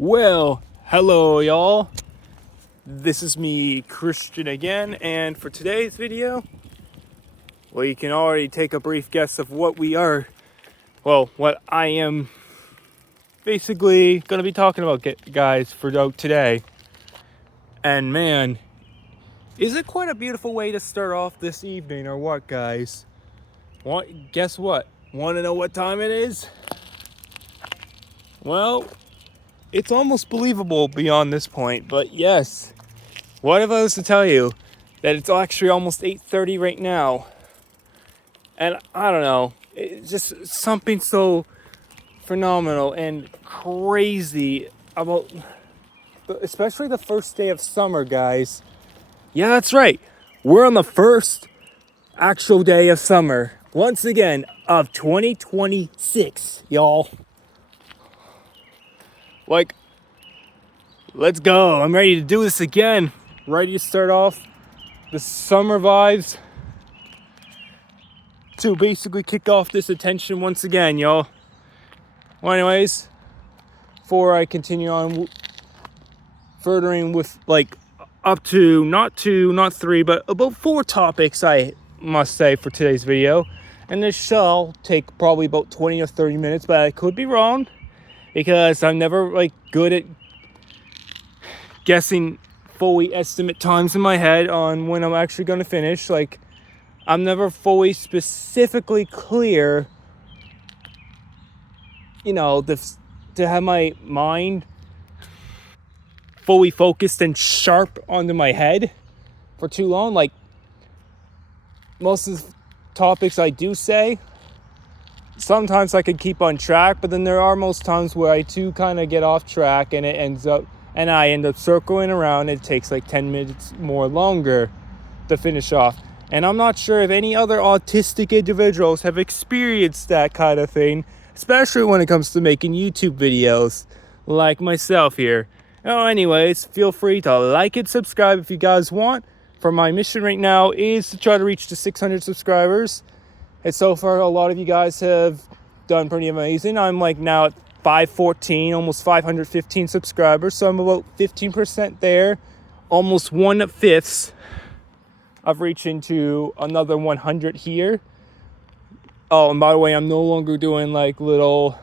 Well, hello y'all. This is me, Christian, again, and for today's video, well, you can already take a brief guess of what what I am basically going to be talking about, guys, for today. And man, is it quite a beautiful way to start off this evening, or what, guys? Guess what? Want to know what time it is? Well, it's almost believable beyond this point, but yes. What if I was to tell you that it's actually almost 8:30 right now? And I don't know, it's just something so phenomenal and crazy about, especially the first day of summer, guys. Yeah, that's right. We're on the first actual day of summer, once again, of 2026, y'all. Like, let's go. I'm ready to do this again. Ready to start off the summer vibes to basically kick off this attention once again, y'all. Well, anyways, before I continue on furthering with up to not three, but about 4 topics, I must say, for today's video. And this shall take probably about 20 or 30 minutes, but I could be wrong because I'm never good at guessing fully estimate times in my head on when I'm actually going to finish. I'm never fully specifically clear, to have my mind fully focused and sharp onto my head for too long. Like, most of the topics I do say, sometimes I could keep on track, but then there are most times where I do kind of get off track and I end up circling around. It takes 10 minutes more longer to finish off. And I'm not sure if any other autistic individuals have experienced that kind of thing, especially when it comes to making YouTube videos like myself here. Anyways, feel free to like and subscribe if you guys want. For my mission right now is to try to reach the 600 subscribers. And so far, a lot of you guys have done pretty amazing. I'm now at 514, almost 515 subscribers. So I'm about 15% there, almost 1/5 of reaching to another 100 here. Oh, and by the way, I'm no longer doing little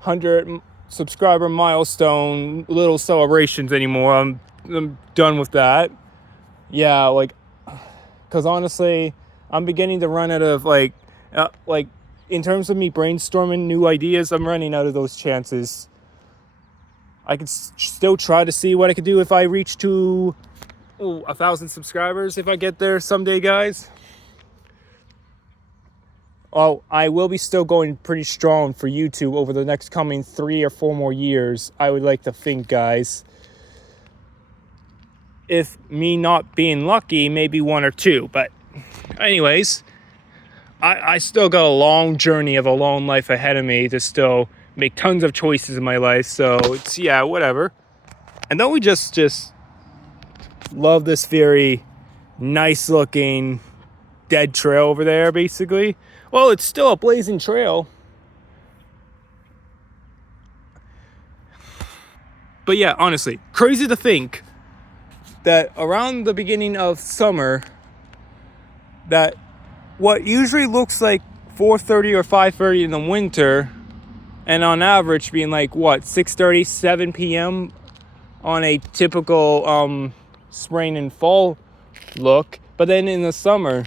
100 subscriber milestone little celebrations anymore. I'm done with that. Yeah, because honestly, I'm beginning to run out of in terms of me brainstorming new ideas, I'm running out of those chances. I could still try to see what I could do if I reach to 1,000 subscribers, if I get there someday, guys. Oh, I will be still going pretty strong for YouTube over the next coming 3 or 4 more years, I would like to think, guys. If me not being lucky, maybe 1 or 2. But anyways, I still got a long journey of a long life ahead of me to still make tons of choices in my life. So it's, whatever. And don't we just love this very nice looking dead trail over there, basically? Well, it's still a blazing trail. But yeah, honestly, crazy to think that around the beginning of summer, that what usually looks like 4:30 or 5:30 in the winter, and on average being 6:30, 7 p.m. on a typical spring and fall look, but then in the summer,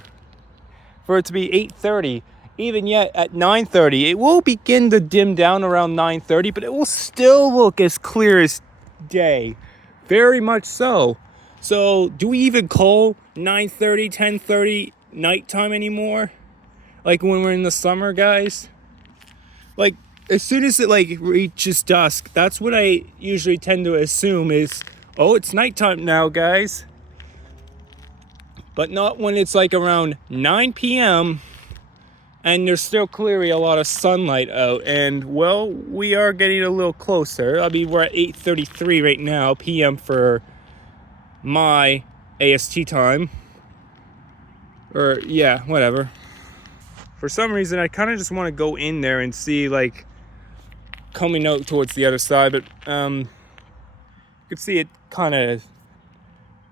for it to be 8:30, even yet at 9:30, it will begin to dim down around 9:30, but it will still look as clear as day. Very much so. So, do we even call 9:30, 10:30 nighttime anymore? When we're in the summer, guys? As soon as it reaches dusk, that's what I usually tend to assume is, oh, it's nighttime now, guys. But not when it's around 9 p.m. and there's still clearly a lot of sunlight out. And, well, we are getting a little closer. We're at 8:33 right now, p.m. for my AST time. Or, yeah, whatever. For some reason, I kind of just want to go in there and see, coming out towards the other side. But, You can see it kind of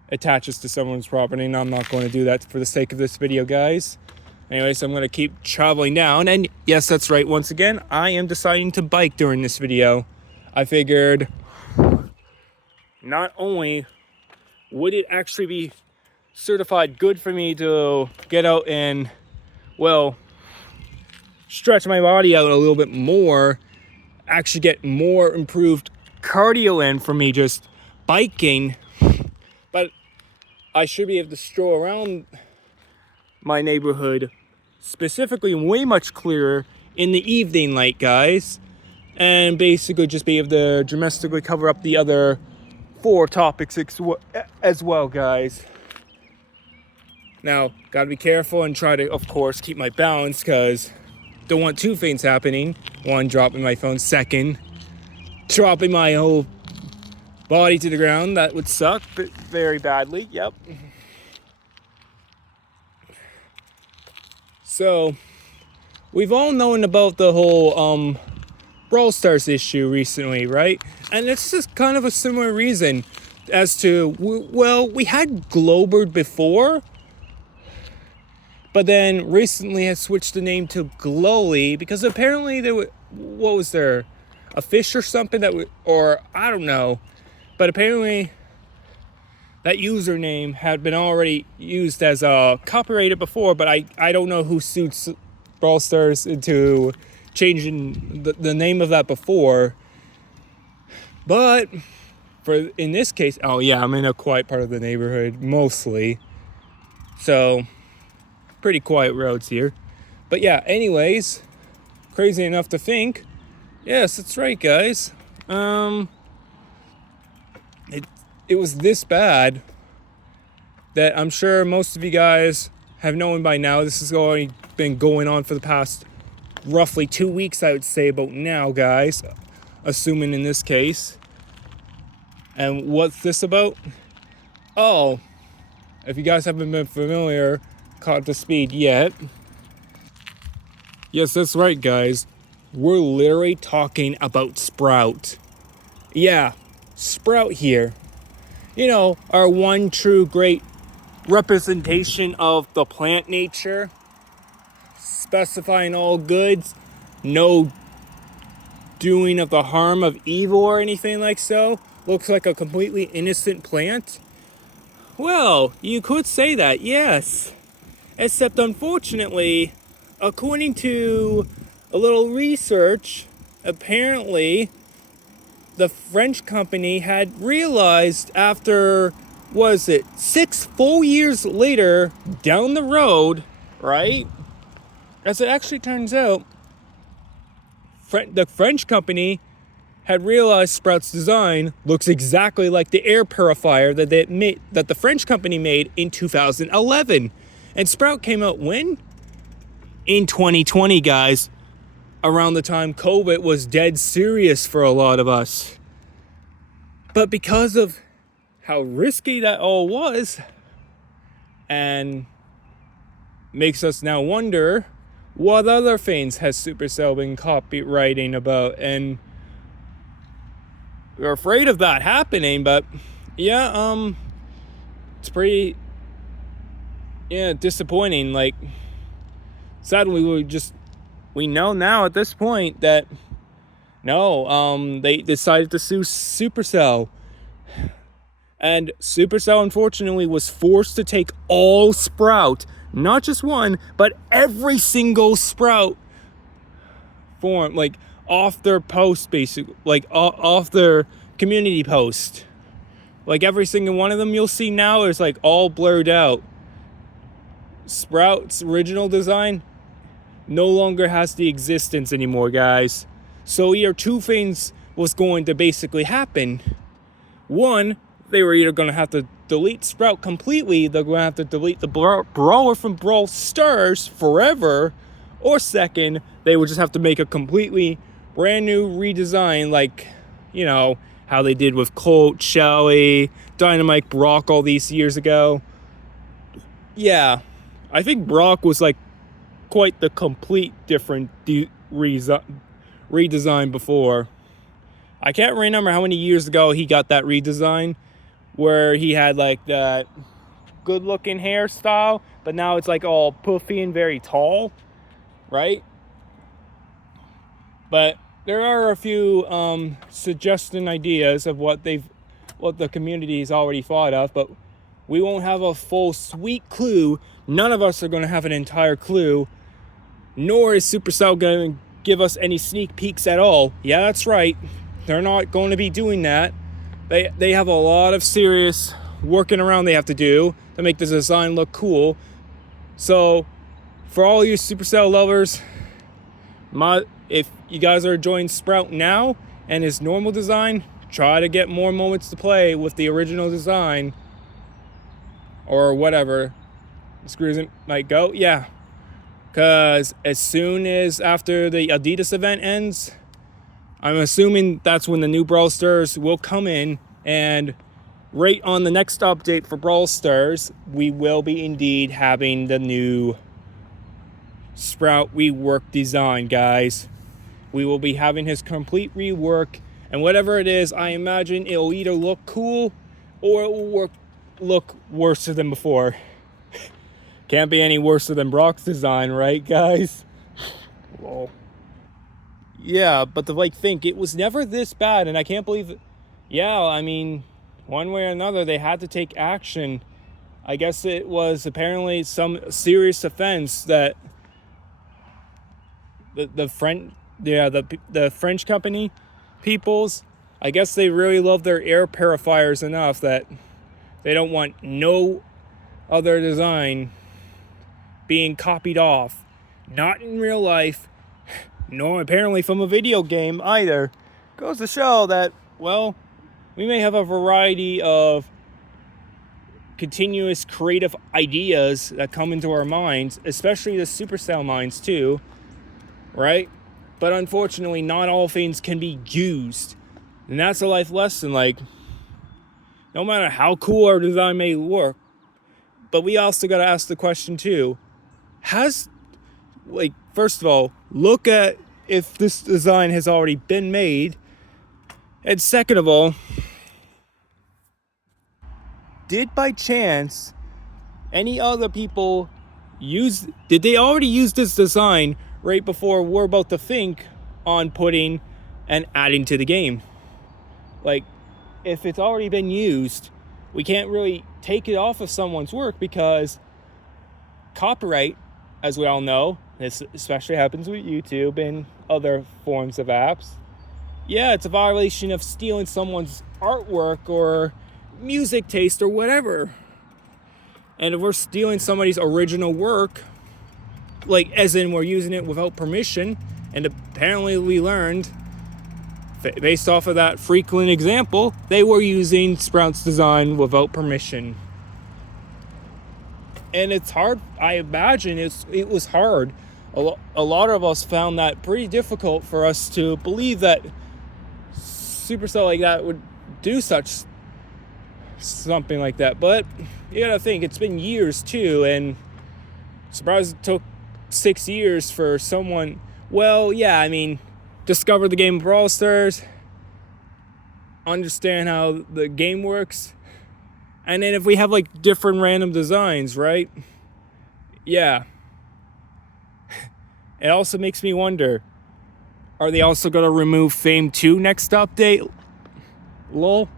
attaches to someone's property, and I'm not going to do that for the sake of this video, guys. Anyways, I'm going to keep traveling down, and yes, that's right, once again, I am deciding to bike during this video. I figured not only would it actually be certified good for me to get out and, well, stretch my body out a little bit more, actually get more improved cardio in for me just biking, but I should be able to stroll around my neighborhood, specifically way much clearer in the evening light, guys, and basically just be able to domestically cover up the other 4 topics as well, guys. Now, gotta be careful and try to, of course, keep my balance, because don't want 2 things happening. 1, dropping my phone. 2, dropping my whole body to the ground. That would suck very badly. Yep. So, we've all known about the whole Brawl Stars issue recently, right? And it's just kind of a similar reason as to, well, we had Globert before, but then recently has switched the name to Glowly because apparently there was, what was there, a fish or something or I don't know, but apparently that username had been already used as copyrighted before, but I don't know who suits Brawl Stars into changing the name of that before. But for in this case, oh yeah, I'm in a quiet part of the neighborhood mostly, so pretty quiet roads here. But yeah, anyways, crazy enough to think, yes, that's right, guys. It was this bad that I'm sure most of you guys have known by now. This has already been going on for the past roughly 2 weeks, I would say, about now, guys, assuming in this case. And what's this about? Oh, if you guys haven't been familiar, caught up to speed yet. Yes, that's right, guys. We're literally talking about Sprout. Yeah, Sprout here. You know, our one true great representation of the plant nature, specifying all goods, no doing of the harm of evil or anything like so. Looks like a completely innocent plant. Well, you could say that, yes. Except unfortunately, according to a little research, apparently the French company had realized after, was it 6 full years later down the road, right? As it actually turns out, the French company had realized Sprout's design looks exactly like the Air Purifier that the French company made in 2011. And Sprout came out when? In 2020, guys. Around the time COVID was dead serious for a lot of us. But because of how risky that all was, and makes us now wonder what other things has Supercell been copywriting about, and we're afraid of that happening. But yeah, it's pretty disappointing. Like, sadly, we know now at this point that no, they decided to sue Supercell. And Supercell, unfortunately, was forced to take all Sprout, not just one, but every single Sprout form, like, off their post, basically, like, off their community post. Like, every single one of them you'll see now is, like, all blurred out. Sprout's original design no longer has the existence anymore, guys. So here, 2 things was going to basically happen. One, they were either going to have to delete Sprout completely, they're going to have to delete the brawler from Brawl Stars forever, or second, they would just have to make a completely brand new redesign, like, you know, how they did with Colt, Shelly, Dynamite, Brock all these years ago. Yeah, I think Brock was like quite the complete different redesign before. I can't remember how many years ago he got that redesign where he had like that good looking hairstyle, but now it's like all puffy and very tall, right? But there are a few suggestion ideas of what the community has already thought of, but we won't have a full sweet clue. None of us are going to have an entire clue, nor is Supercell going to give us any sneak peeks at all. Yeah, that's right. They're not going to be doing that. They have a lot of serious working around they have to do to make the design look cool. So for all you Supercell lovers, if you guys are enjoying Sprout now and his normal design, try to get more moments to play with the original design or whatever screws it might go. Yeah, because as soon as after the Adidas event ends, I'm assuming that's when the new Brawl Stars will come in, and right on the next update for Brawl Stars, we will be indeed having the new Sprout rework design, guys. We will be having his complete rework, and whatever it is, I imagine it'll either look cool or it will look worse than before. Can't be any worse than Brock's design, right, guys? Lol. Yeah, but to think it was never this bad, and I can't believe it. Yeah, I mean, one way or another, they had to take action. I guess it was apparently some serious offense that the French company peoples, I guess they really love their air purifiers enough that they don't want no other design being copied off. Not in real life, nor apparently from a video game either. Goes to show that, well, we may have a variety of continuous creative ideas that come into our minds, especially the Supercell minds too, right? But unfortunately, not all things can be used. And that's a life lesson. Like, no matter how cool our design may work, but we also got to ask the question too, first of all, look at if this design has already been made. And second of all, did by chance any other people did they already use this design right before we're about to think on putting and adding to the game? Like, if it's already been used, we can't really take it off of someone's work because copyright, as we all know, this especially happens with YouTube and other forms of apps. Yeah, it's a violation of stealing someone's artwork or music taste or whatever. And if we're stealing somebody's original work, like as in we're using it without permission, and apparently we learned based off of that frequent example, they were using Sprout's design without permission. And it's hard, I imagine it was hard. A lot of us found that pretty difficult for us to believe that Supercell like that would do something like that. But you gotta think, it's been years too, and surprised it took 6 years for someone, well, yeah, I mean, discover the game of Brawl Stars, understand how the game works, and then if we have like different random designs, right? Yeah. It also makes me wonder, are they also going to remove Fame 2 next update? Lol.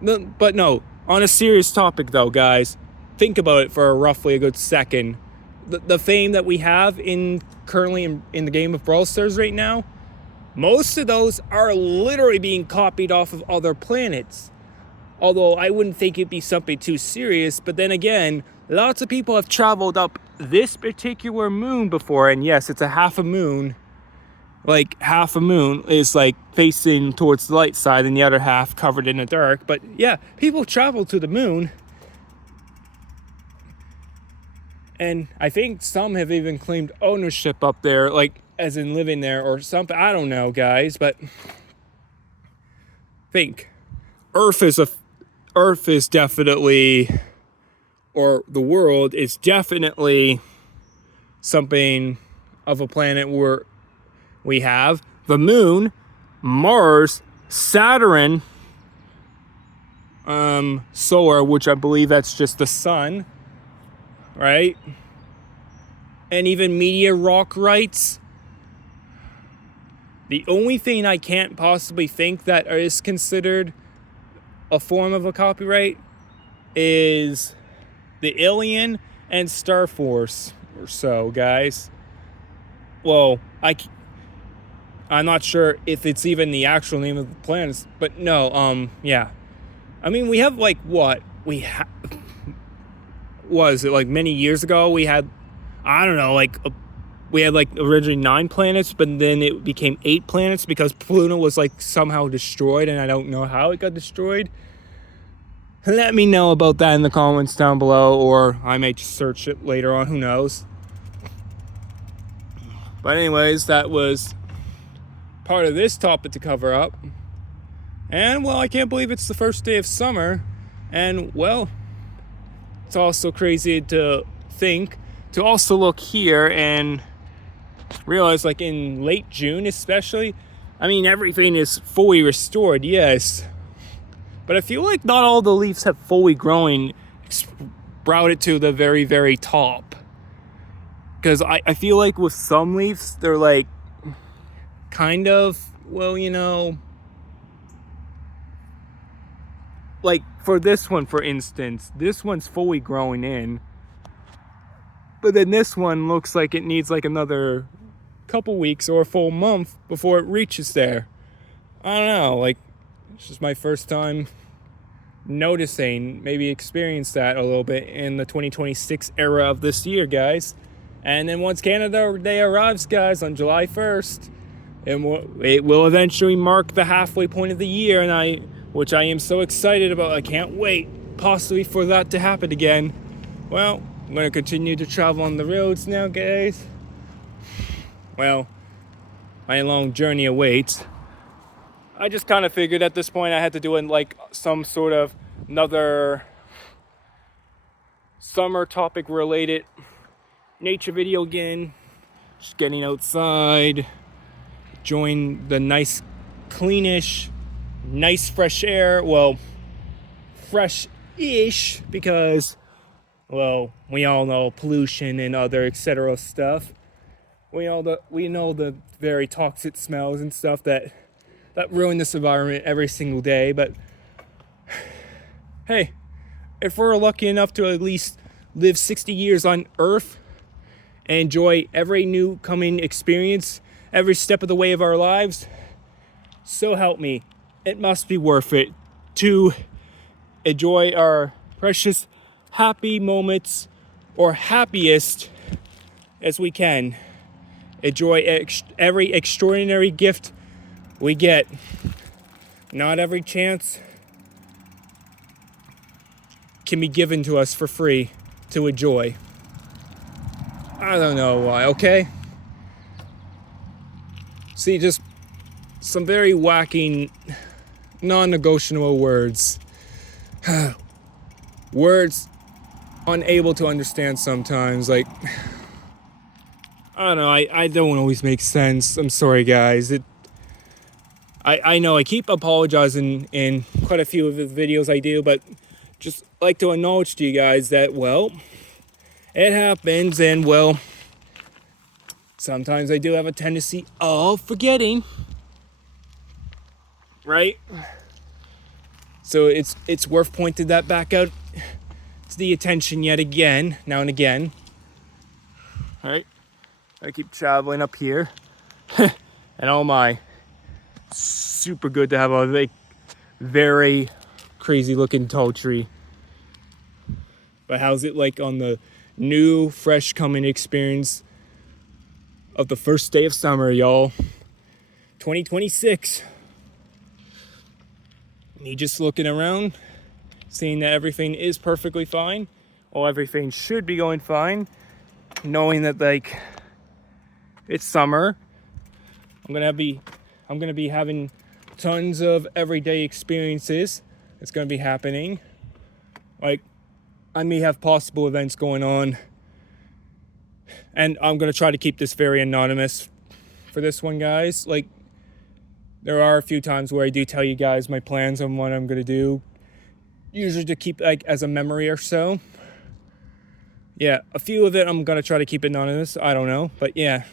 No, but no, on a serious topic though, guys, think about it for roughly a good second. The fame that we have currently in the game of Brawl Stars right now, most of those are literally being copied off of other planets. Although I wouldn't think it'd be something too serious, but then again, lots of people have traveled up this particular moon before, and yes, it's a half a moon. Like, half a moon is like facing towards the light side and the other half covered in the dark. But yeah, people travel to the moon. And I think some have even claimed ownership up there, like as in living there or something. I don't know, guys, but think Earth is definitely, or the world is definitely something of a planet where we have the moon. Mars, Saturn, solar, which I believe that's just the sun, right? And even meteorites. The only thing I can't possibly think that is considered a form of a copyright is the Alien and Star Force or so, guys. Well, I'm not sure if it's even the actual name of the planets, but no, yeah. I mean, we have like what? Was it like many years ago? We had, I don't know, we had like originally 9 planets, but then it became 8 planets because Pluto was like somehow destroyed, and I don't know how it got destroyed. Let me know about that in the comments down below, or I may search it later on, who knows. But anyways, that was part of this topic to cover up. And well, I can't believe it's the first day of summer. And well, it's also crazy to think, to also look here and realize, like in late June especially, I mean, everything is fully restored, yes. But I feel like not all the leaves have fully grown, sprouted to the very, very top. Because I feel like with some leaves, they're like, kind of, well, you know, like for this one, for instance, this one's fully growing in. But then this one looks like it needs like another couple weeks or a full month before it reaches there. I don't know, like, it's just my first time noticing, maybe experience that a little bit in the 2026 era of this year, guys. And then once Canada Day arrives, guys, on July 1st, it will eventually mark the halfway point of the year, which I am so excited about. I can't wait, possibly, for that to happen again. Well, I'm going to continue to travel on the roads now, guys. Well, my long journey awaits. I just kind of figured at this point I had to do like some sort of another summer topic related nature video again. Just getting outside, enjoying the nice, cleanish, nice fresh air. Well, fresh-ish, because, well, we all know pollution and other etc. stuff. We know the very toxic smells and stuff that ruin this environment every single day. But hey, if we're lucky enough to at least live 60 years on Earth and enjoy every new coming experience every step of the way of our lives, so help me, it must be worth it to enjoy our precious happy moments, or happiest as we can. Enjoy every extraordinary gift we get. Not every chance can be given to us for free to enjoy. I don't know why, okay? See, just some very whacking, non-negotiable words. Words unable to understand sometimes, like, I don't know, I don't always make sense. I'm sorry, guys. I know I keep apologizing in quite a few of the videos I do, but just like to acknowledge to you guys that, well, it happens, and, well, sometimes I do have a tendency of forgetting, right? So it's worth pointing that back out to the attention yet again, now and again. All right, I keep traveling up here, and oh my, super good to have a like very crazy looking tall tree. But how's it like on the new, fresh coming experience of the first day of summer, y'all? 2026. Me just looking around, seeing that everything is perfectly fine, or everything should be going fine, knowing that, like, it's summer. I'm gonna be having tons of everyday experiences. It's gonna be happening. Like, I may have possible events going on, and I'm gonna try to keep this very anonymous for this one, guys. Like, There are a few times where I do tell you guys my plans on what I'm going to do, usually to keep like as a memory or so. Yeah, a few of it I'm going to try to keep anonymous. I don't know, but yeah.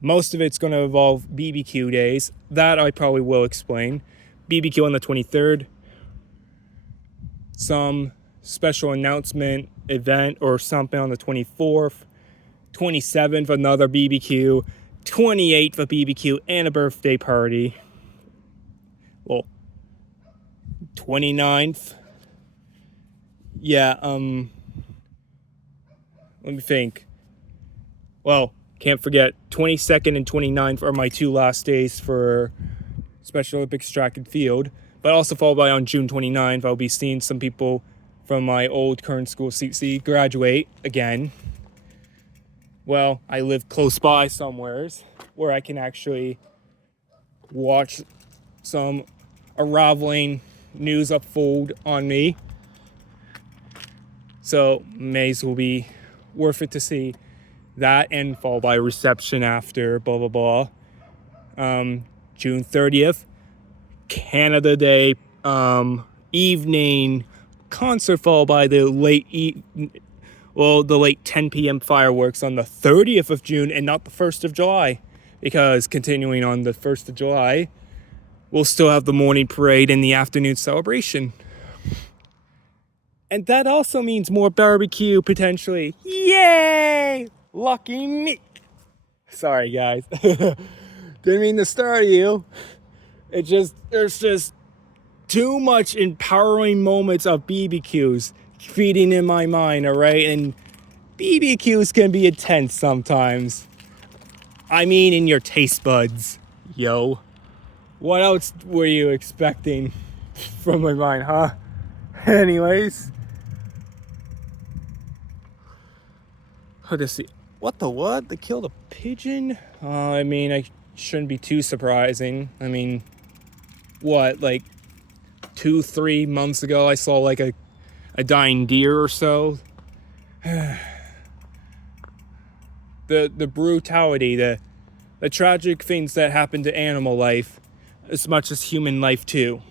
Most of it's going to involve BBQ days. That I probably will explain. BBQ on the 23rd. Some special announcement event or something on the 24th. 27th, another BBQ. 28th, a BBQ and a birthday party. Well, 29th. Yeah, let me think. Well, can't forget, 22nd and 29th are my 2 last days for Special Olympics track and field. But also followed by on June 29th, I'll be seeing some people from my old current school CC graduate again. Well, I live close by somewheres where I can actually watch some unraveling news unfold on me. So, Mays will be worth it to see that, and followed by reception after, blah, blah, blah. June 30th, Canada Day evening concert, followed by the late 10 p.m. fireworks on the 30th of June and not the 1st of July. Because continuing on the 1st of July, we'll still have the morning parade and the afternoon celebration. And that also means more barbecue, potentially. Yay! Lucky me. Sorry, guys. Didn't mean to start you. There's just too much empowering moments of BBQs feeding in my mind, alright? And BBQs can be intense sometimes. I mean, in your taste buds, yo. What else were you expecting from my mind, huh? Anyways. Let's see. What? They killed a pigeon? I mean, I shouldn't be too surprising. I mean, what, like 2-3 months ago, I saw like a dying deer or so. The brutality, the tragic things that happen to animal life as much as human life too.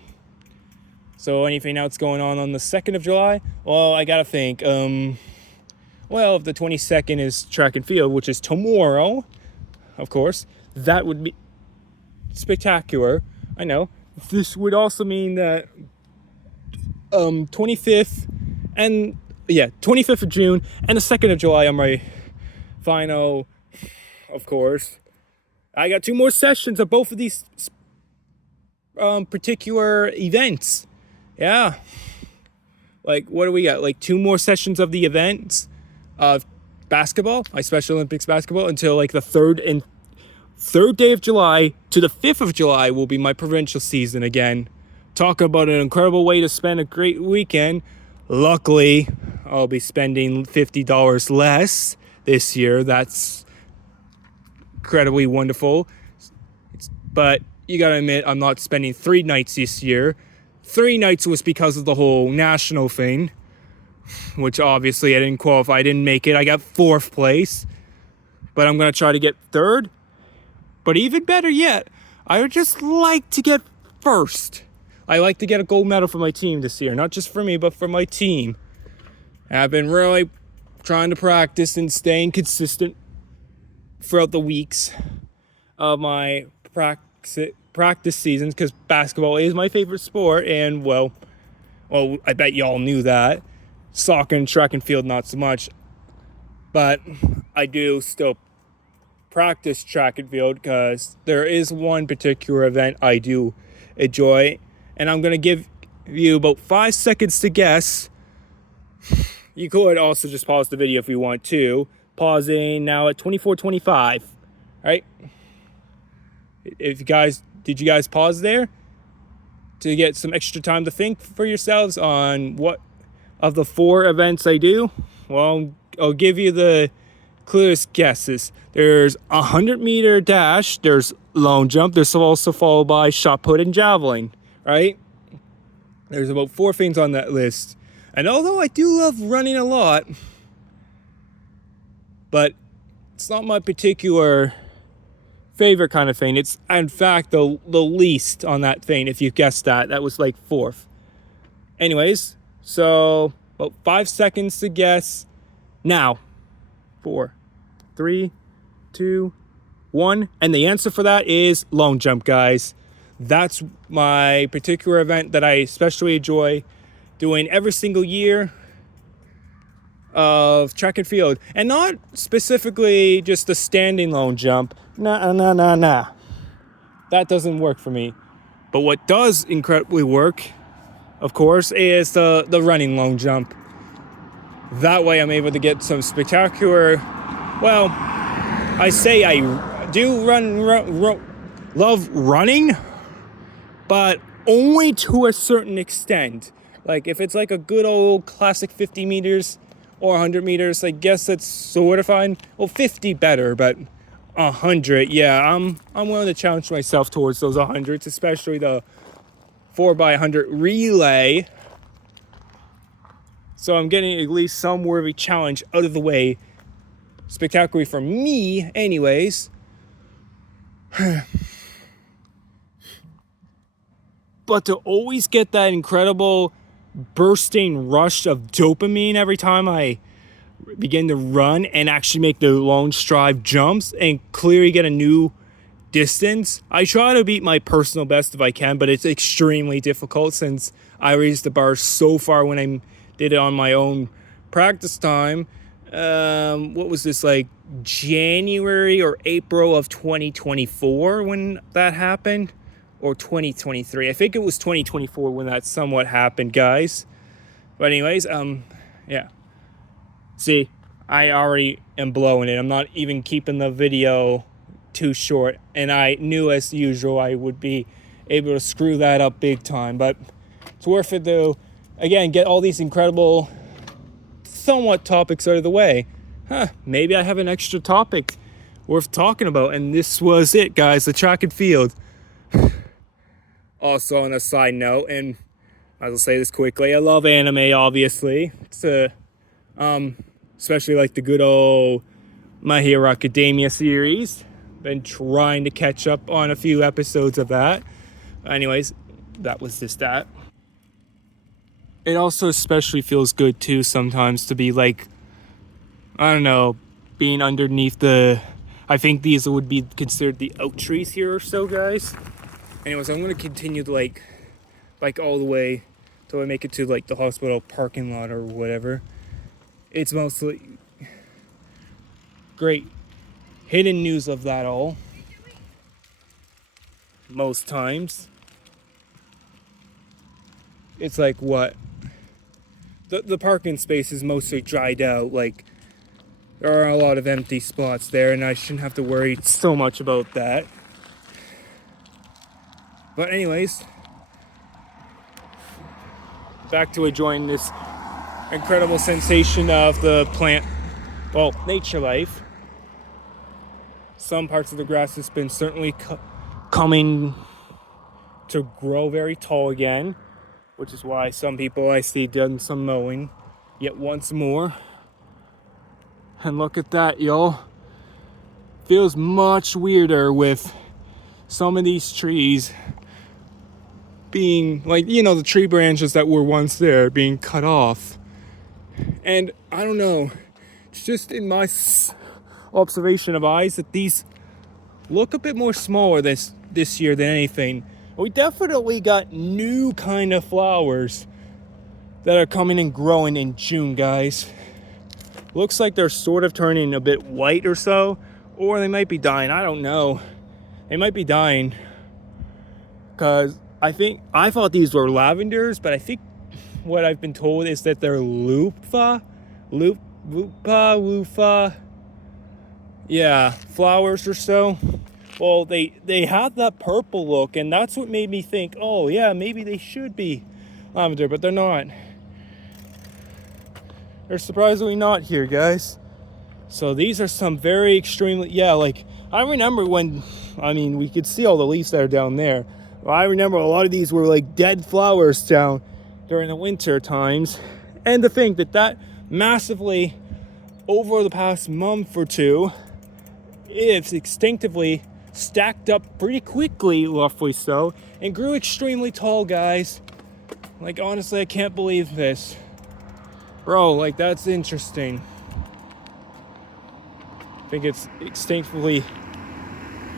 So anything else going on the 2nd of July? Well, I gotta think. Well, if the 22nd is track and field, which is tomorrow, of course, that would be spectacular. I know. This would also mean that 25th and 25th of June and the 2nd of July are my final, of course. I got 2 more sessions of both of these particular events. Yeah. Like, what do we got? Like 2 more sessions of the events of basketball, my Special Olympics basketball, until like the 3rd day of July to the 5th of July will be my provincial season again. Talk about an incredible way to spend a great weekend. Luckily, I'll be spending $50 less this year. That's incredibly wonderful. But you gotta admit, I'm not spending 3 nights this year. 3 nights was because of the whole national thing, which obviously I didn't qualify. I didn't make it. I got 4th place. But I'm gonna try to get 3rd. But even better yet, I would just like to get 1st. I like to get a gold medal for my team this year. Not just for me, but for my team. And I've been really trying to practice and staying consistent throughout the weeks of my practice seasons, because basketball is my favorite sport. And, well, I bet y'all knew that. Soccer and track and field, not so much. But I do still practice track and field because there is one particular event I do enjoy, and I'm going to give you about 5 seconds to guess. You could also just pause the video if you want to. Pausing now at 24:25. Right? Did you guys pause there to get some extra time to think for yourselves on what of the 4 events I do? Well, I'll give you the clearest guesses. There's a 100-meter dash, there's long jump, there's also followed by shot put and javelin, right? There's about 4 things on that list. And although I do love running a lot, but it's not my particular favorite kind of feint. It's in fact the least on that feint. If you guessed that, that was like fourth. Anyways, so about 5 seconds to guess. Now, 4, 3, 2, 1, and the answer for that is long jump, guys. That's my particular event that I especially enjoy doing every single year of track and field, and not specifically just the standing long jump. Nah. That doesn't work for me. But what does incredibly work, of course, is the running long jump. That way I'm able to get some spectacular, well, I say I do love running, but only to a certain extent. Like if it's like a good old classic 50 meters or 100 meters, I guess that's sort of fine. Well, 50 better, but 100, yeah, I'm willing to challenge myself towards those 100s, especially the 4x100 relay. So I'm getting at least some worthy challenge out of the way, spectacularly for me, anyways. But to always get that incredible bursting rush of dopamine every time I begin to run and actually make the long stride jumps and clearly get a new distance. I try to beat my personal best if I can, but it's extremely difficult since I raised the bar so far when I did it on my own practice time. What was this, like January or April of 2024 when that happened? Or 2023. I think it was 2024 when that somewhat happened, guys. But anyways, yeah. See, I already am blowing it. I'm not even keeping the video too short. And I knew, as usual, I would be able to screw that up big time. But it's worth it to, again, get all these incredible, somewhat topics out of the way. Maybe I have an extra topic worth talking about. And this was it, guys, the track and field. Also, on a side note, and I'll say this quickly, I love anime, obviously. It's especially like the good old My Hero Academia series. Been trying to catch up on a few episodes of that. Anyways, that was just that. It also especially feels good, too, sometimes to be like, I don't know, being underneath the, I think these would be considered the oak trees here or so, guys. Anyways, I'm going to continue to like all the way till I make it to like the hospital parking lot or whatever. It's mostly great hidden news of that all. Most times. It's like what? The parking space is mostly dried out. Like there are a lot of empty spots there and I shouldn't have to worry so much about that. But anyways, back to enjoying this incredible sensation of the plant, well, nature life. Some parts of the grass has been certainly coming to grow very tall again, which is why some people I see done some mowing yet once more. And look at that, y'all. Feels much weirder with some of these trees being like, you know, the tree branches that were once there being cut off. And I don't know, it's just in my observation of eyes that these look a bit more smaller this year than anything. We definitely got new kind of flowers that are coming and growing in June, guys. Looks like they're sort of turning a bit white or so, or they might be dying. I don't know. They might be dying because I thought these were lavenders, but I think what I've been told is that they're loofah, yeah, flowers or so. Well, they have that purple look, and that's what made me think, oh yeah, maybe they should be lavender, but they're not. They're surprisingly not here, guys. So these are some very extremely, yeah, like I remember when, I mean, we could see all the leaves that are down there. I remember a lot of these were like dead flowers down during the winter times. And to think that massively over the past month or two, it's instinctively stacked up pretty quickly, roughly so, and grew extremely tall, guys. Like, honestly, I can't believe this. Bro, like, that's interesting. I think it's instinctively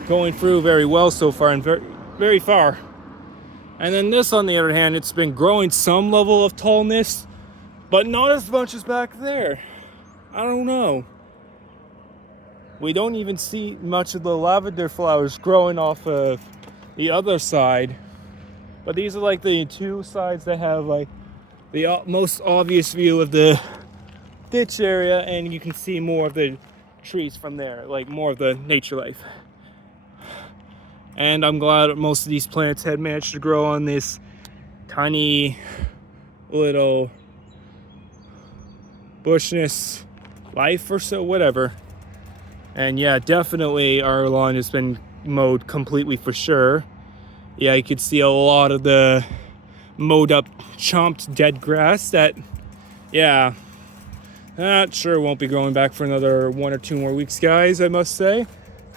going through very well so far and very, very far. And then this, on the other hand, it's been growing some level of tallness, but not as much as back there. I don't know. We don't even see much of the lavender flowers growing off of the other side. But these are like the two sides that have like the most obvious view of the ditch area, and you can see more of the trees from there, like more of the nature life. And I'm glad most of these plants had managed to grow on this tiny little bushness life or so, whatever. And yeah, definitely our lawn has been mowed completely for sure. Yeah, you could see a lot of the mowed up, chomped dead grass that, yeah, not sure won't be growing back for another 1 or 2 more weeks, guys, I must say.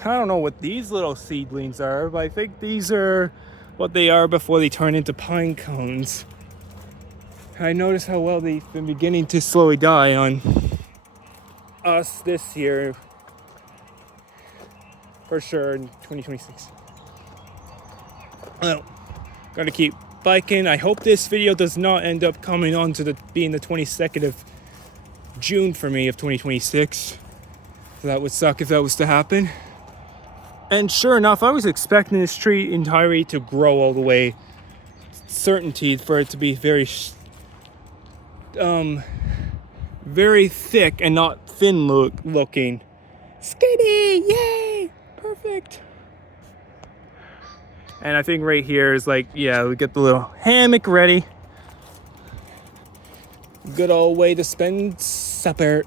I don't know what these little seedlings are, but I think these are what they are before they turn into pine cones. I notice how well they've been beginning to slowly die on us this year, for sure, in 2026. Well, gotta keep biking. I hope this video does not end up coming on to being the 22nd of June for me of 2026. That would suck if that was to happen. And sure enough, I was expecting this tree entirely to grow all the way. Certainty for it to be very thick and not thin looking. Skinny, yay, perfect. And I think right here is like, yeah, we get the little hammock ready. Good old way to spend summer,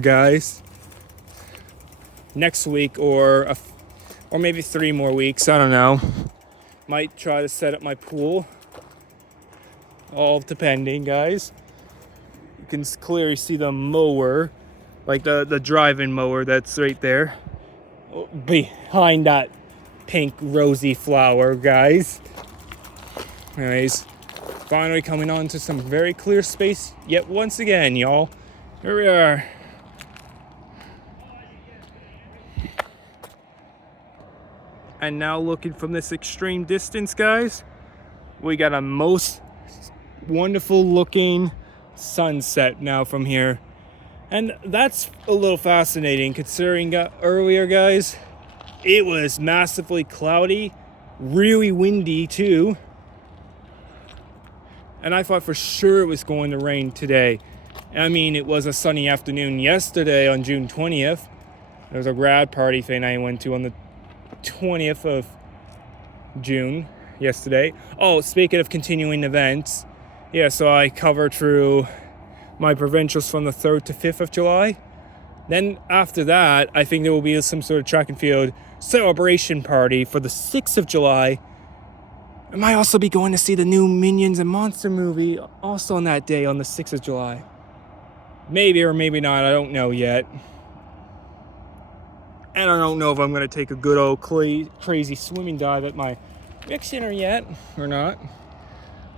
guys. Next week or maybe 3 more weeks, I don't know. Might try to set up my pool. All depending, guys. You can clearly see the mower, like the drive-in mower that's right there. Behind that pink rosy flower, guys. Anyways, finally coming on to some very clear space yet once again, y'all. Here we are. And now looking from this extreme distance, guys, we got a most wonderful looking sunset now from here. And that's a little fascinating considering earlier, guys, it was massively cloudy, really windy too. And I thought for sure it was going to rain today. I mean, it was a sunny afternoon yesterday on June 20th. There was a grad party thing I went to on the 20th of June yesterday. Oh, speaking of continuing events, yeah, so I covered through my provincials from the 3rd to 5th of July. Then after that, I think there will be some sort of track and field celebration party for the 6th of July. I might also be going to see the new Minions and Monster movie also on that day on the 6th of July. Maybe or maybe not, I don't know yet. And I don't know if I'm going to take a good old crazy swimming dive at my rec center yet or not.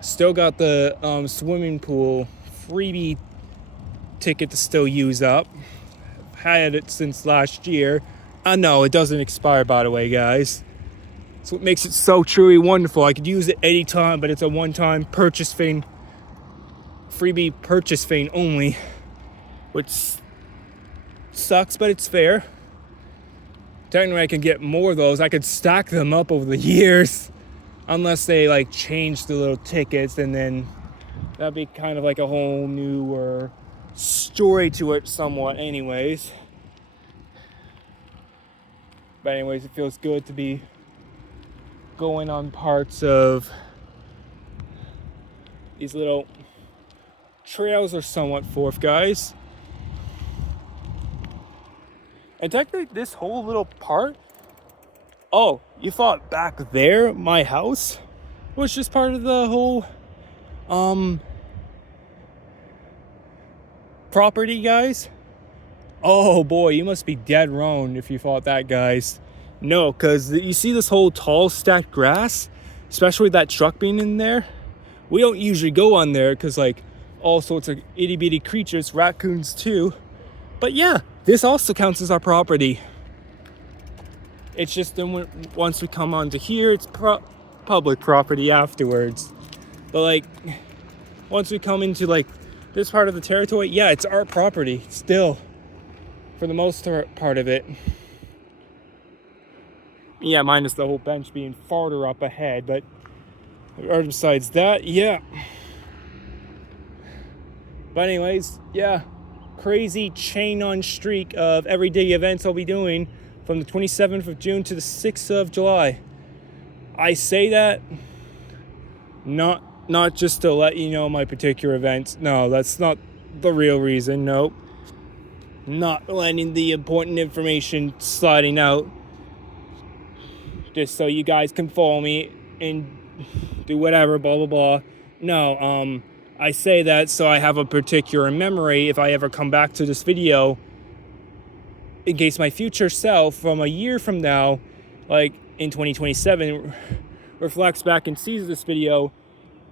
Still got the swimming pool freebie ticket to still use up. I've had it since last year. I know it doesn't expire, by the way, guys. That's what makes it so truly wonderful. I could use it anytime, but it's a one-time purchase thing. Freebie purchase thing only. Which sucks, but it's fair. Technically, I can get more of those. I could stack them up over the years. Unless they, like, change the little tickets. And then that'd be kind of like a whole new story to it somewhat anyways. But anyways, it feels good to be going on parts of these little trails are somewhat forth, guys. And technically, this whole little part... Oh, you thought back there, my house, was just part of the whole, property, guys? Oh boy, you must be dead wrong if you thought that, guys. No, because you see this whole tall stacked grass, especially with that truck being in there. We don't usually go on there because like all sorts of itty bitty creatures, raccoons too. But yeah, this also counts as our property. It's just then once we come onto here, it's public property afterwards. But like once we come into like this part of the territory, yeah, it's our property still for the most part of it. Yeah, minus the whole bench being farther up ahead, but besides that, yeah. But anyways, yeah, crazy chain on streak of everyday events I'll be doing from the 27th of June to the 6th of July. I say that not just to let you know my particular events. No, that's not the real reason. Nope. Not letting the important information sliding out just so you guys can follow me and do whatever, blah, blah, blah. No, I say that so I have a particular memory if I ever come back to this video, in case my future self from a year from now, like in 2027, reflects back and sees this video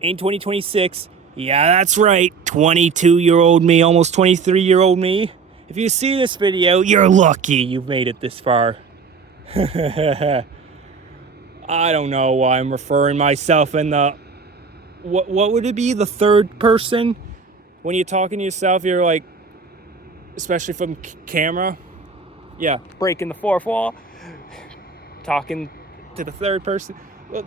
in 2026. Yeah, that's right, 22-year-old me, almost 23-year-old me. If you see this video, you're lucky you've made it this far. I don't know why I'm referring myself in the... What would it be? The third person? When you're talking to yourself, you're like... Especially from camera. Yeah, breaking the fourth wall. Talking to the third person.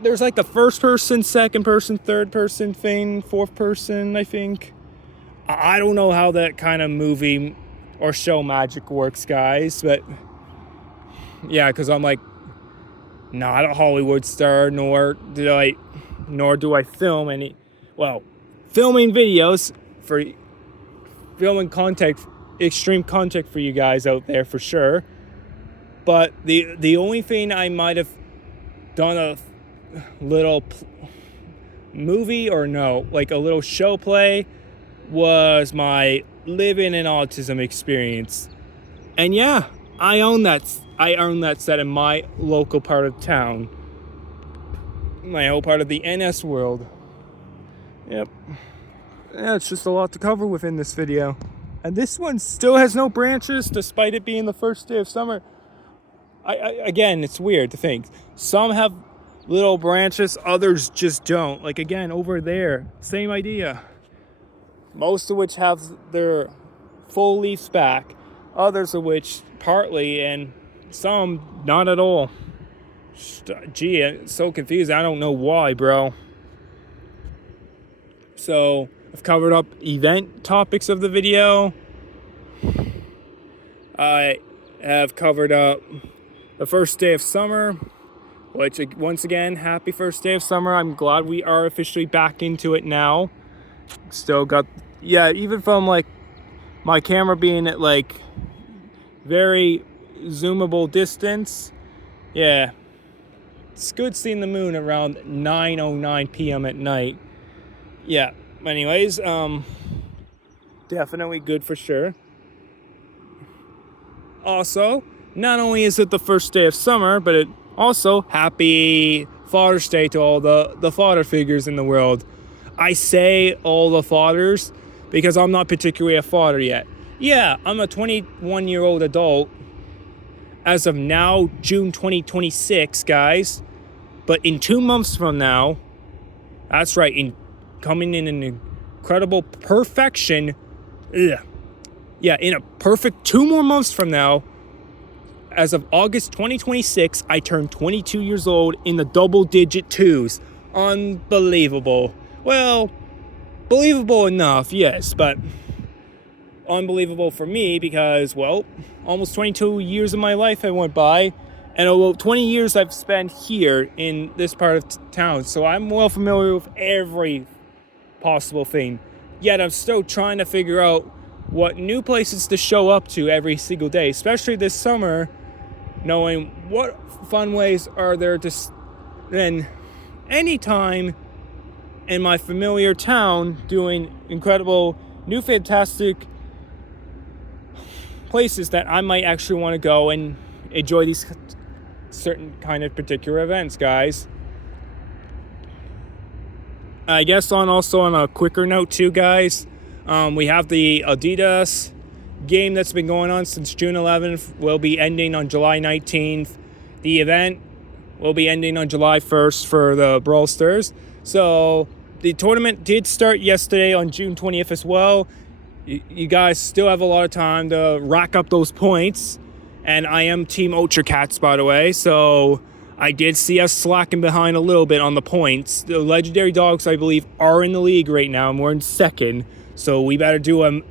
There's like the first person, second person, third person thing, fourth person, I think. I don't know how that kind of movie or show magic works, guys. But... Yeah, because I'm like... Not a Hollywood star, nor do I film any, well, filming videos for filming content, extreme content for you guys out there for sure. But the only thing I might have done a little movie or no, like a little show play was my living in autism experience. And yeah, I own that set in my local part of town. My whole part of the NS world. Yep. Yeah, it's just a lot to cover within this video. And this one still has no branches, despite it being the first day of summer. Again, it's weird to think. Some have little branches, others just don't. Like again, over there, same idea. Most of which have their full leaves back. Others of which partly, and some not at all. Gee, I'm so confused. I don't know why, bro. So I've covered up event topics of the video. I have covered up the first day of summer, which once again, happy first day of summer. I'm glad we are officially back into it now. Still got, yeah, even from like my camera being at like very zoomable distance. Yeah, it's good seeing the moon around 9:09 p.m. at night. Yeah, anyways, definitely good for sure. Also, not only is it the first day of summer, but it also happy Father's Day to all the father figures in the world. I say all the fathers because I'm not particularly a father yet. Yeah, I'm a 21-year-old adult as of now, June 2026, guys. But in 2 months from now, that's right, coming in an incredible perfection. Yeah, in a perfect 2 more months from now, as of August 2026, I turned 22 years old in the double-digit twos. Unbelievable. Well, believable enough, yes, but unbelievable for me because, well, almost 22 years of my life I went by, and about 20 years I've spent here in this part of town, so I'm well familiar with every possible thing. Yet I'm still trying to figure out what new places to show up to every single day, especially this summer, knowing what fun ways are there to spend any time in my familiar town doing incredible, new, fantastic places that I might actually want to go and enjoy these certain kind of particular events, guys. I guess also on a quicker note too, guys, we have the Adidas game that's been going on since June 11th, will be ending on July 19th. The event will be ending on July 1st for the Brawl Stars. So the tournament did start yesterday on June 20th as well. You guys still have a lot of time to rack up those points. And I am Team Ultra Cats, by the way, so I did see us slacking behind a little bit on the points. The Legendary Dogs, I believe, are in the league right now, and we're in second. So we better do a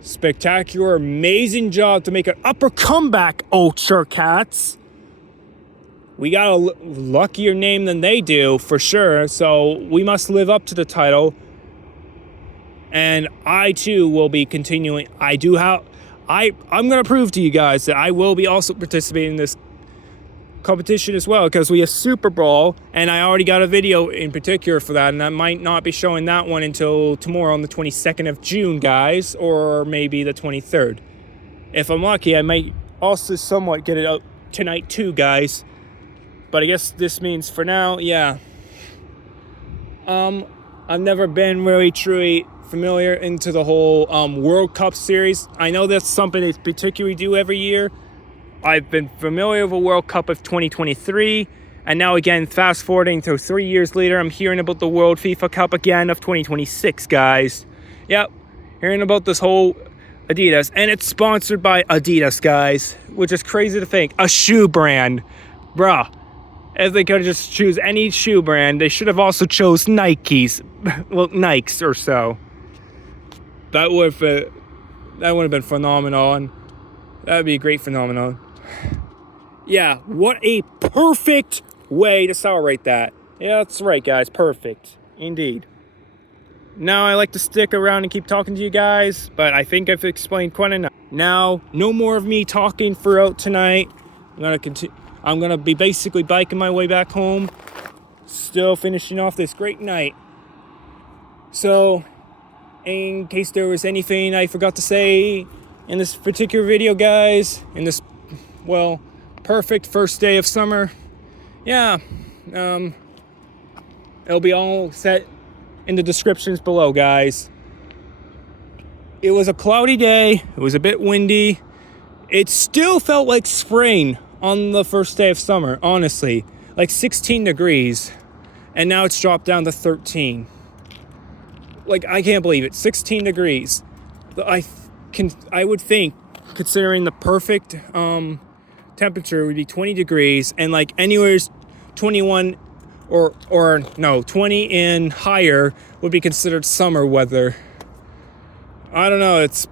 spectacular, amazing job to make an upper comeback, Ultra Cats. We got a luckier name than they do, for sure, so we must live up to the title. And I, too, will be continuing. I'm going to prove to you guys that I will be also participating in this competition as well, because we have Super Bowl, and I already got a video in particular for that, and I might not be showing that one until tomorrow on the 22nd of June, guys, or maybe the 23rd. If I'm lucky, I might also somewhat get it out tonight too, guys. But I guess this means for now, yeah. I've never been really truly familiar into the whole World Cup series. I know that's something they particularly do every year. I've been familiar with the World Cup of 2023, and now again, fast forwarding to 3 years later, I'm hearing about the World FIFA Cup again of 2026, guys. Yep, hearing about this whole Adidas, and it's sponsored by Adidas, guys, which is crazy to think. A shoe brand, bruh. If they could just choose any shoe brand, they should have also chose Nikes, well, Nikes or so. That would have been phenomenal, and that would be a great phenomenon. Yeah, what a perfect way to celebrate that. Yeah, that's right, guys. Perfect. Indeed. Now, I like to stick around and keep talking to you guys, but I think I've explained quite enough. Now, no more of me talking throughout tonight. I'm going to be basically biking my way back home. Still finishing off this great night. So, in case there was anything I forgot to say in this particular video, guys, in this, well, perfect first day of summer, yeah, it'll be all set in the descriptions below, guys. It was a cloudy day. It was a bit windy. It still felt like spring on the first day of summer, honestly. Like 16 degrees. And now it's dropped down to 13. Like, I can't believe it. 16 degrees. I would think, considering the perfect temperature would be 20 degrees, and like anywhere 21 or no, 20 and higher would be considered summer weather. I don't know. It's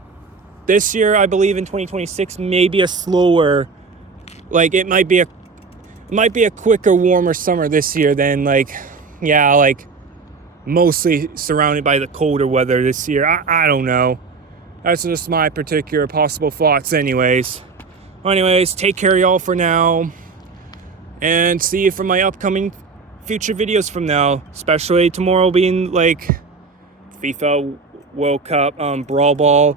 this year, I believe in 2026, maybe a slower, like it might be a quicker, warmer summer this year than like mostly surrounded by the colder weather this year. I don't know. That's just my particular possible thoughts anyways. Anyways, take care, y'all, for now. And see you for my upcoming future videos from now. Especially tomorrow being, like, FIFA World Cup Brawl Ball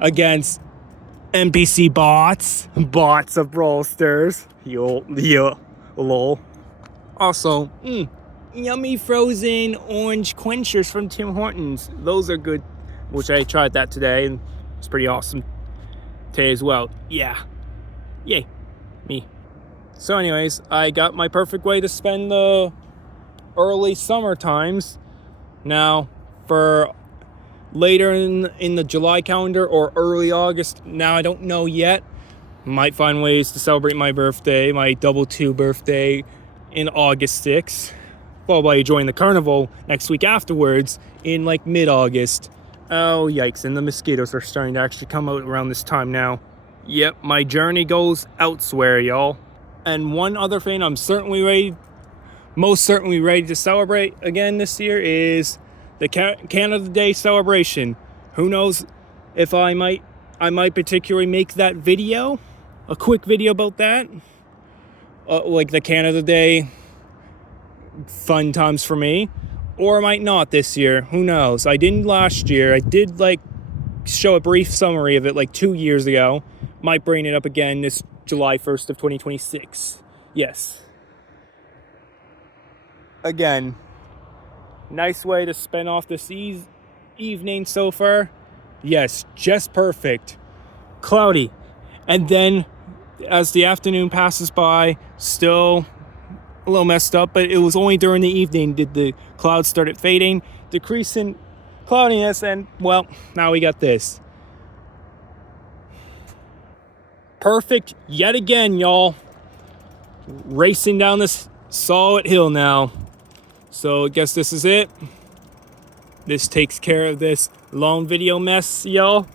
against NPC bots. Bots of Brawl Stars. Yo, lol. Also, yummy frozen orange quenchers from Tim Hortons. Those are good. Which I tried that today, and it's pretty awesome today as well. Yeah. Yay. Me. So anyways, I got my perfect way to spend the early summer times. Now, for later in the July calendar or early August, now I don't know yet. Might find ways to celebrate my birthday, my double 2 birthday in August 6th. Followed by enjoying the carnival next week afterwards in like mid-August. Oh, yikes, and the mosquitoes are starting to actually come out around this time now. Yep, my journey goes elsewhere, y'all. And one other thing I'm most certainly ready to celebrate again this year is the Canada Day celebration. Who knows if I might particularly make that video, a quick video about that. Like the Canada Day fun times for me. Or I might not this year. Who knows? I didn't last year. I did show a brief summary of it 2 years ago. Might bring it up again this July 1st of 2026. Yes. Again, nice way to spend off this evening so far. Yes, just perfect. Cloudy. And then as the afternoon passes by, still a little messed up, but it was only during the evening did the clouds started fading, decreasing cloudiness, and well, now we got this. Perfect yet again, y'all. Racing down this solid hill now. So I guess this is it. This takes care of this long video mess, y'all.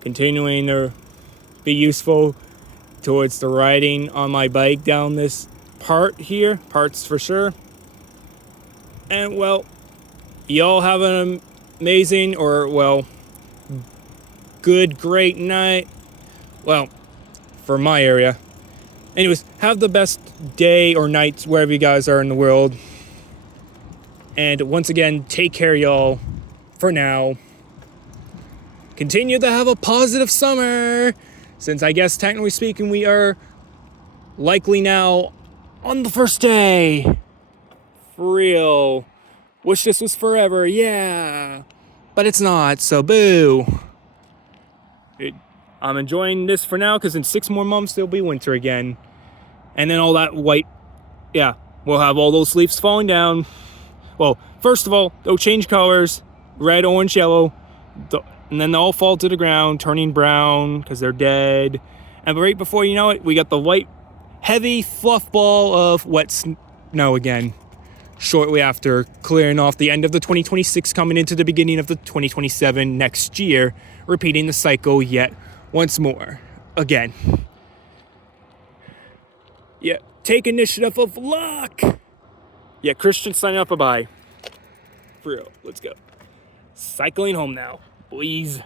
Continuing to be useful towards the riding on my bike down this parts for sure. And well, y'all have an amazing great night. Well, for my area. Anyways, have the best day or night wherever you guys are in the world. And once again, take care, y'all, for now. Continue to have a positive summer, since I guess technically speaking we are likely now on the first day. For real. Wish this was forever, yeah. But it's not, so boo. I'm enjoying this for now, because in 6 more months it'll be winter again. And then all that white, yeah, we'll have all those leaves falling down. Well, first of all, they'll change colors, red, orange, yellow, and then they'll all fall to the ground, turning brown because they're dead. And right before you know it, we got the white, heavy fluff ball of wet snow again. Shortly after clearing off the end of the 2026, coming into the beginning of the 2027 next year, repeating the cycle yet once more. Again. Yeah, take initiative of luck. Yeah, Christian, sign up, bye-bye. For real, let's go. Cycling home now, please.